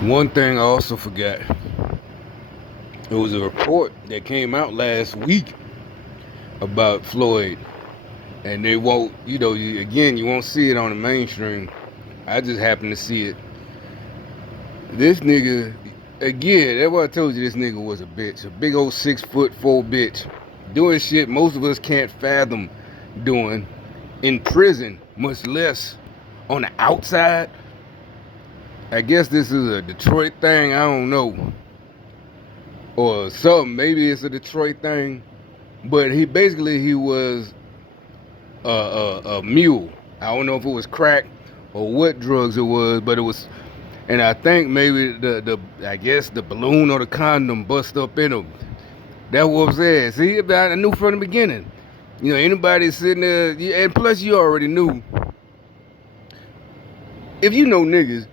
One thing I also forgot, it was a report that came out last week about Floyd, and they won't, again, you won't see it on the mainstream. I just happened to see it. This nigga, again, that's why I told you this nigga was a bitch. A big old 6'4" bitch. Doing shit most of us can't fathom doing in prison, much less on the outside. I guess this is a Detroit thing, I don't know. Or something, maybe it's a Detroit thing. But he was a mule. I don't know if it was crack or what drugs it was, but it was. And I think maybe I guess the balloon or the condom bust up in him. That's what I'm saying. See, I knew from the beginning. Anybody sitting there, and plus you already knew. If you know niggas,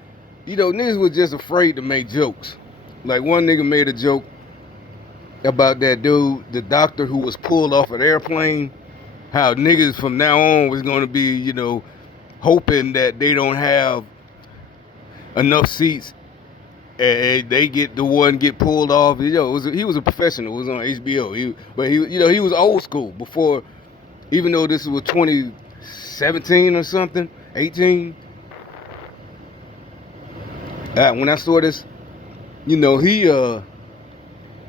niggas was just afraid to make jokes. Like one nigga made a joke about that dude, the doctor who was pulled off an airplane. How niggas from now on was gonna be, hoping that they don't have enough seats and they get the one get pulled off. He was a professional. It was on HBO. He was old school before, even though this was 2017 or something, 18. When I saw this, he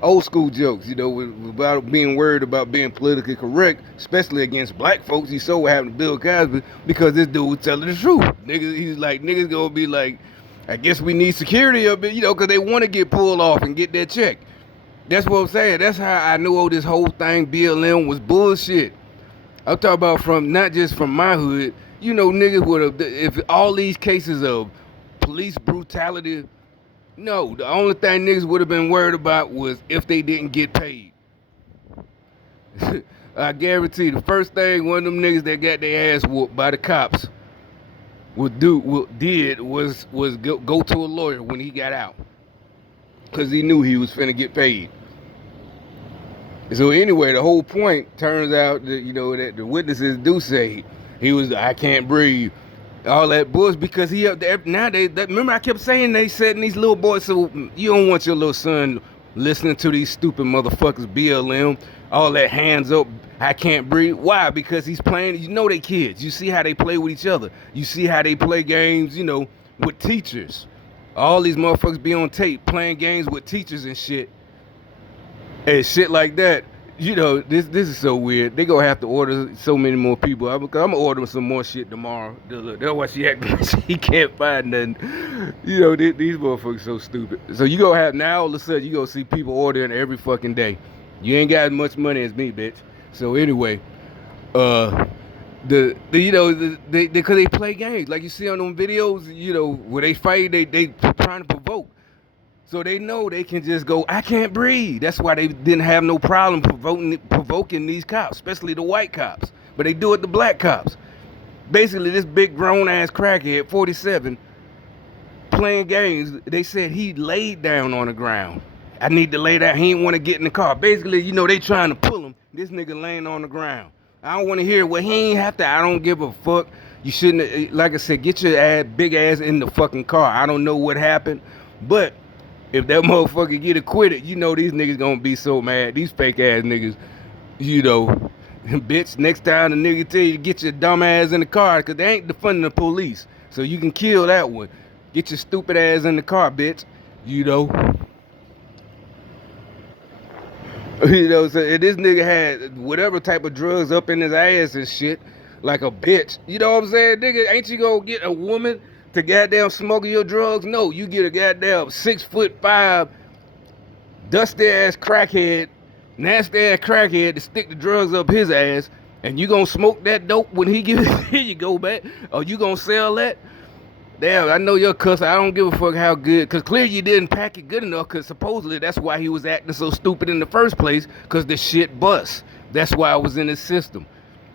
old school jokes, about being worried about being politically correct, especially against black folks. He so what happened to Bill Cosby because this dude was telling the truth. He's like, niggas gonna be like, I guess we need security up, because they want to get pulled off and get that check. That's what I'm saying. That's how I knew this whole thing BLM was bullshit. I'm talking about from not just from my hood. Niggas would have, if all these cases of police brutality. No, the only thing niggas would have been worried about was if they didn't get paid. I guarantee the first thing one of them niggas that got their ass whooped by the cops did was go to a lawyer when he got out, because he knew he was finna get paid. So anyway, the whole point turns out that that the witnesses do say he was I can't breathe. All that bullshit because he up there now. Remember I kept saying they setting these little boys. So you don't want your little son listening to these stupid motherfuckers BLM. All that hands up. I can't breathe. Why? Because he's playing. They kids. You see how they play with each other. You see how they play games. With teachers. All these motherfuckers be on tape playing games with teachers and shit like that. This is so weird. They gonna have to order so many more people. I'm gonna order some more shit tomorrow. That's why she acting. She can't find nothing. These motherfuckers so stupid. So you gonna have now all of a sudden you gonna see people ordering every fucking day. You ain't got as much money as me, bitch. So anyway, because they play games like you see on them videos. Where they fight, they trying to provoke. So they know they can just go, I can't breathe. That's why they didn't have no problem provoking these cops, especially the white cops. But they do it to black cops. Basically, this big grown-ass crackhead, 47, playing games, they said he laid down on the ground. I need to lay down. He didn't want to get in the car. Basically, they trying to pull him. This nigga laying on the ground. I don't want to hear, well, he ain't have to. I don't give a fuck. You shouldn't, like I said, get your big ass in the fucking car. I don't know what happened, but if that motherfucker get acquitted, these niggas gonna be so mad. These fake ass niggas, bitch, next time the nigga tell you to get your dumb ass in the car, because they ain't defunding the police. So you can kill that one. Get your stupid ass in the car, bitch. So if this nigga had whatever type of drugs up in his ass and shit, like a bitch. You know what I'm saying? Nigga, ain't you gonna get a woman to goddamn smoking your drugs? No, you get a goddamn 6'5", dusty ass crackhead, nasty ass crackhead to stick the drugs up his ass, and you gonna smoke that dope when he gives it. Here you go back, or you gonna sell that? Damn, I know your cuss. I don't give a fuck how good, because clearly you didn't pack it good enough, because supposedly that's why he was acting so stupid in the first place, because the shit bust. That's why it was in his system.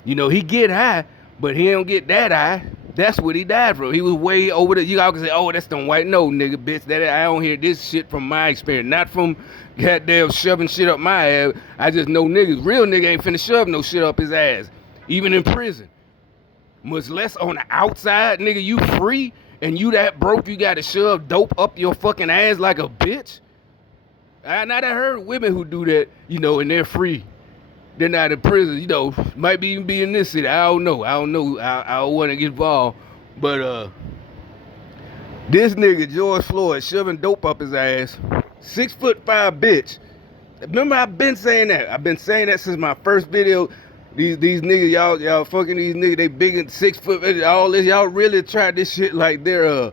He get high, but he don't get that high. That's what he died from. He was way over the. You all can say, oh, that's them white. No, nigga, bitch. That I don't hear this shit from my experience. Not from goddamn shoving shit up my ass. I just know niggas. Real nigga ain't finna shove no shit up his ass. Even in prison. Much less on the outside, nigga, you free. And you that broke, you got to shove dope up your fucking ass like a bitch? I not heard women who do that, and they're free. They're not in prison, might be even be in this city. I don't know. I don't want to get involved. But this nigga George Floyd shoving dope up his ass. 6'5" bitch. Remember, I've been saying that. I've been saying that since my first video. These niggas, y'all fucking these niggas, they big and 6 foot, all this. Y'all really tried this shit like they're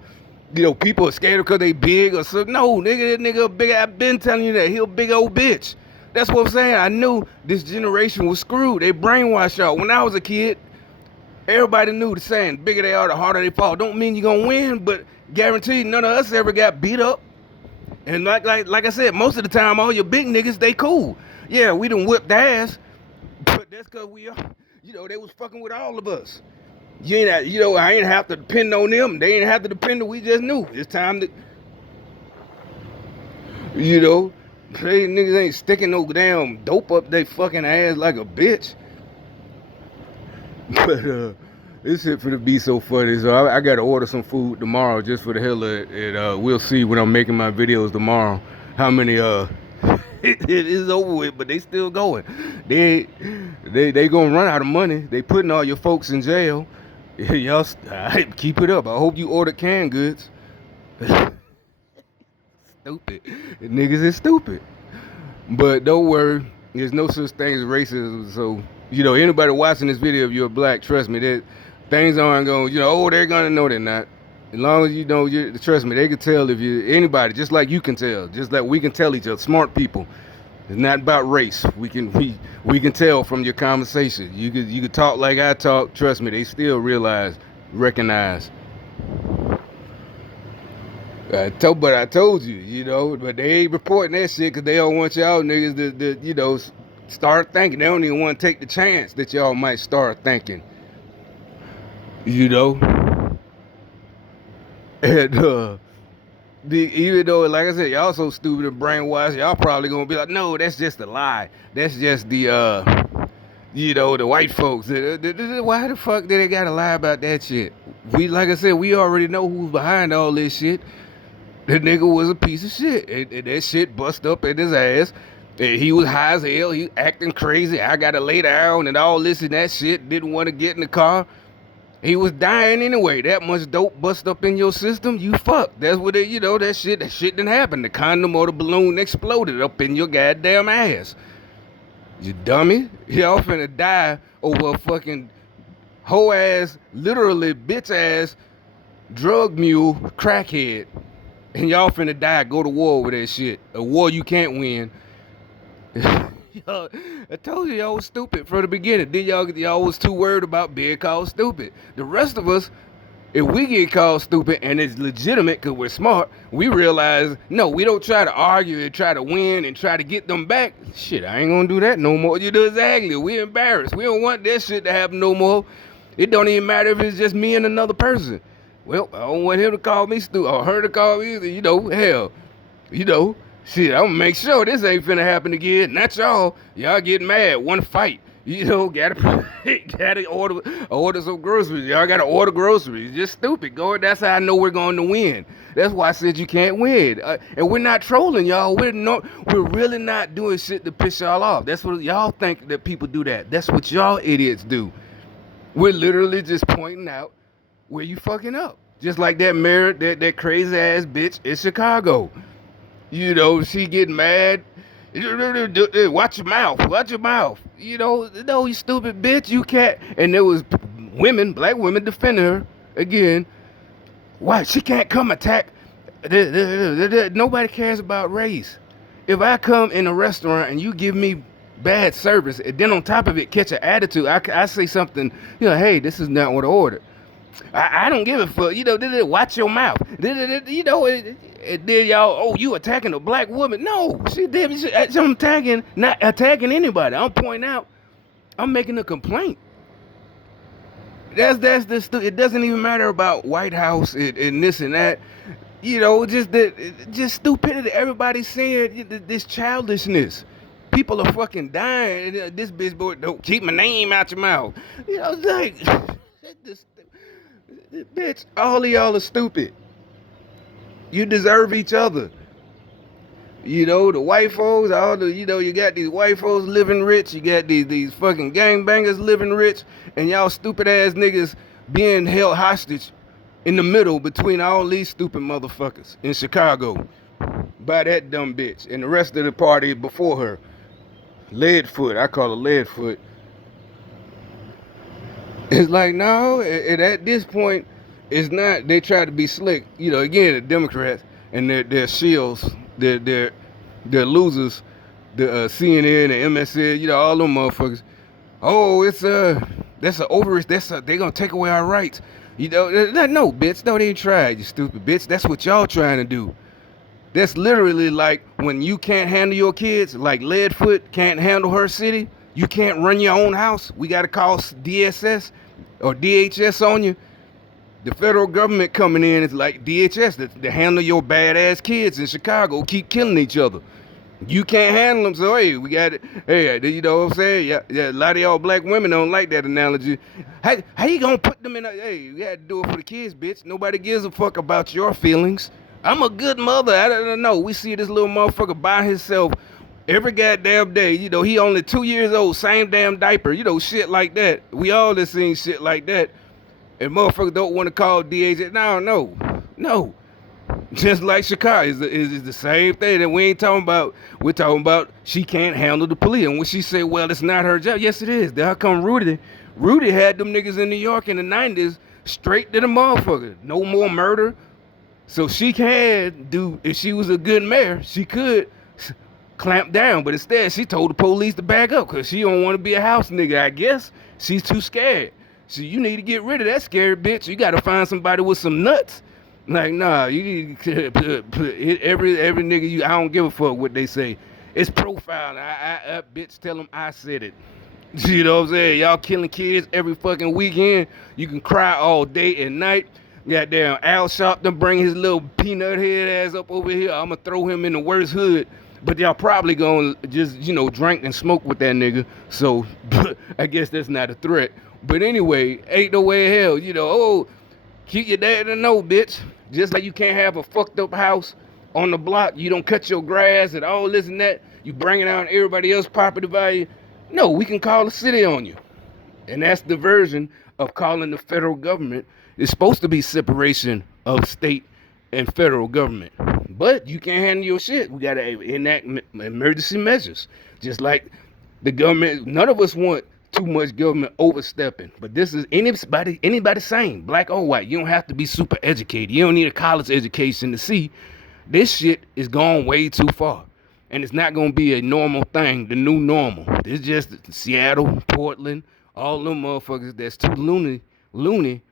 people are scared because they big or something. No, nigga, that nigga big. I've been telling you that. He a big old bitch. That's what I'm saying. I knew this generation was screwed. They brainwashed y'all. When I was a kid, everybody knew the saying, the bigger they are, the harder they fall. Don't mean you're gonna win, but guaranteed none of us ever got beat up. And like I said, most of the time, all your big niggas, they cool. Yeah, we done whipped ass, but that's because we are, they was fucking with all of us. I ain't have to depend on them. They ain't have to depend on, we just knew. It's time to, they niggas ain't sticking no damn dope up they fucking ass like a bitch. But this shit finna be so funny. So I gotta order some food tomorrow just for the hell of it. And we'll see when I'm making my videos tomorrow how many it is over with, but they still going. They gonna run out of money. They putting all your folks in jail. Y'all keep it up. I hope you ordered canned goods. Stupid. Niggas is stupid. But don't worry, there's no such thing as racism. So, anybody watching this video, if you're black, trust me, that things aren't going, they're gonna know they're not. As long as trust me, they can tell if anybody, just like you can tell, just like we can tell each other, smart people. It's not about race. We can tell from your conversation. You could talk like I talk. Trust me, they still recognize. I told you, but they ain't reporting that shit because they don't want y'all niggas to start thinking. They don't even want to take the chance that y'all might start thinking. And even though, like I said, y'all so stupid and brainwashed, y'all probably gonna be like, no, that's just a lie. That's just the the white folks. Why the fuck did they gotta lie about that shit? Like I said, we already know who's behind all this shit. The nigga was a piece of shit. And that shit bust up in his ass. And he was high as hell. He acting crazy. I gotta lay down and all this and that shit. Didn't want to get in the car. He was dying anyway. That much dope bust up in your system, you fucked. That's what that shit didn't happen. The condom or the balloon exploded up in your goddamn ass. You dummy. Y'all finna die over a fucking hoe ass, literally bitch ass, drug mule, crackhead. And y'all finna die, go to war with that shit. A war you can't win. I told you y'all was stupid from the beginning. Then y'all was too worried about being called stupid. The rest of us, if we get called stupid and it's legitimate because we're smart, we realize, no, we don't try to argue and try to win and try to get them back. Shit, I ain't gonna do that no more. You do exactly. We embarrassed. We don't want that shit to happen no more. It don't even matter if it's just me and another person. Well, I don't want him to call me stupid or her to call me either. Hell, shit, I'm gonna make sure this ain't finna happen again. Not y'all. Y'all get mad, one fight. Gotta order some groceries. Y'all gotta order groceries. Just stupid. That's how I know we're going to win. That's why I said you can't win. And we're not trolling y'all. We're really not doing shit to piss y'all off. That's what y'all think that people do that. That's what y'all idiots do. We're literally just pointing out where you fucking up. Just like that crazy ass bitch in Chicago. She getting mad. Watch your mouth. No, you stupid bitch. You can't. And there was black women defending her again. Why? She can't come attack. Nobody cares about race. If I come in a restaurant and you give me bad service, and then on top of it catch an attitude, I say something, hey, this is not what I ordered. I don't give a fuck. Watch your mouth. And then y'all, you attacking a black woman? No, I'm attacking, not attacking anybody. I'm pointing out, I'm making a complaint. That's it doesn't even matter about White House and this and that. Just stupidity. Everybody's saying this childishness. People are fucking dying. This bitch boy, don't keep my name out your mouth. Like this. Bitch, all of y'all are stupid. You deserve each other. You know, the white folks, all the, you got these white folks living rich, you got these fucking gangbangers living rich, and y'all stupid ass niggas being held hostage in the middle between all these stupid motherfuckers in Chicago by that dumb bitch and the rest of the party before her. Leadfoot, I call her Leadfoot. It's like, no, at this point, it's not, they try to be slick. You know, again, the Democrats and their shields, they're losers, the CNN and MSN, all them motherfuckers. Oh, that's a overreach, they gonna take away our rights. No, bitch, no, they ain't tried, you stupid bitch. That's what y'all trying to do. That's literally like when you can't handle your kids, like Leadfoot can't handle her city. You can't run your own house. We got to call DSS or DHS on you. The federal government coming in is like DHS to handle your badass kids in Chicago keep killing each other. You can't handle them, so hey, we got it. Hey, you know what I'm saying? Yeah. A lot of y'all black women don't like that analogy. How you gonna put them in a? Hey, you got to do it for the kids, bitch. Nobody gives a fuck about your feelings. I'm a good mother. I don't know. We see this little motherfucker by himself every goddamn day. He only 2 years old, same damn diaper. Shit like that. We all have seen shit like that. And motherfuckers don't want to call DHS. No. Just like Chicago is the same thing that we ain't talking about. We're talking about she can't handle the police. And when she said, well, it's not her job. Yes, it is. How come Rudy had them niggas in New York in the 90s straight to the motherfucker. No more murder. So she can do, if she was a good mayor, she could clamp down. But instead, she told the police to back up because she don't want to be a house nigga, I guess. She's too scared. So you need to get rid of that scary bitch. You got to find somebody with some nuts. Like, nah, you need to every nigga, I don't give a fuck what they say. It's profiling. I bitch, tell them I said it. You know what I'm saying? Y'all killing kids every fucking weekend. You can cry all day and night. Goddamn Al Sharpton bring his little peanut head ass up over here. I'ma throw him in the worst hood. But y'all probably gonna just, drink and smoke with that nigga. So I guess that's not a threat. But anyway, ain't no way in hell, keep your dad in the know, bitch. Just like you can't have a fucked up house on the block. You don't cut your grass and all this and that. You bring it down everybody else's property value. No, we can call the city on you. And that's the version of calling the federal government. It's supposed to be separation of state and federal government. But you can't handle your shit. We got to enact emergency measures. Just like the government, none of us want too much government overstepping. But this is anybody sane, black or white. You don't have to be super educated. You don't need a college education to see this shit is gone way too far. And it's not going to be a normal thing, the new normal. It's just Seattle, Portland, all them motherfuckers that's too loony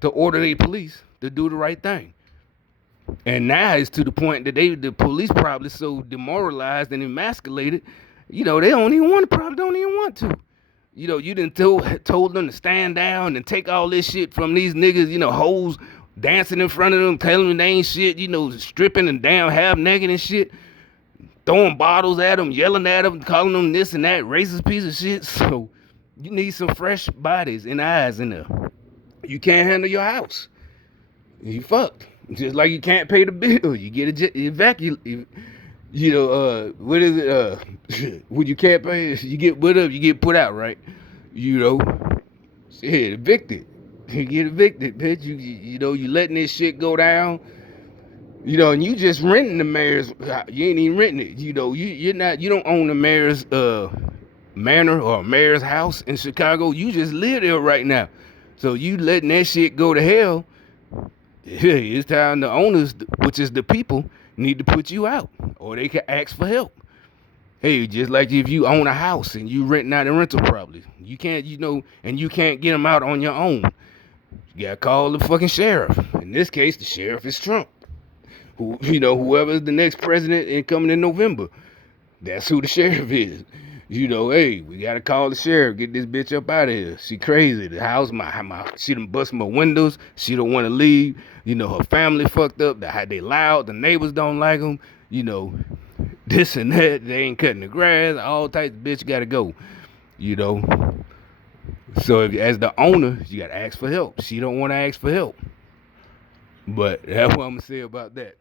to order their police to do the right thing. And now it's to the point that the police probably so demoralized and emasculated, they probably don't even want to. You done told them to stand down and take all this shit from these niggas, hoes dancing in front of them, telling them they ain't shit, stripping and damn half naked and shit, throwing bottles at them, yelling at them, calling them this and that, racist piece of shit. So you need some fresh bodies and eyes in there. You can't handle your house. You fucked. Just like you can't pay the bill. You get evacuated. What is it? When you can't pay, you get you get put out, right? Shit, evicted. You get evicted, bitch. You letting this shit go down. And you just renting the mayor's. You ain't even renting it. You don't own the mayor's manor or mayor's house in Chicago. You just live there right now. So you letting that shit go to hell. Hey, it's time the owners, which is the people, need to put you out, or they can ask for help. Hey, just like if you own a house and you renting out a rental property, you can't, and you can't get them out on your own. You gotta call the fucking sheriff. In this case, the sheriff is Trump. Whoever's the next president and coming in November, that's who the sheriff is. Hey, we gotta call the sheriff, get this bitch up out of here. She crazy. The house, she done bust my windows. She don't want to leave. Her family fucked up. They loud. The neighbors don't like them. This and that. They ain't cutting the grass. All types of bitch gotta go. So if, as the owner, you gotta ask for help. She don't want to ask for help. But that's what I'm gonna say about that.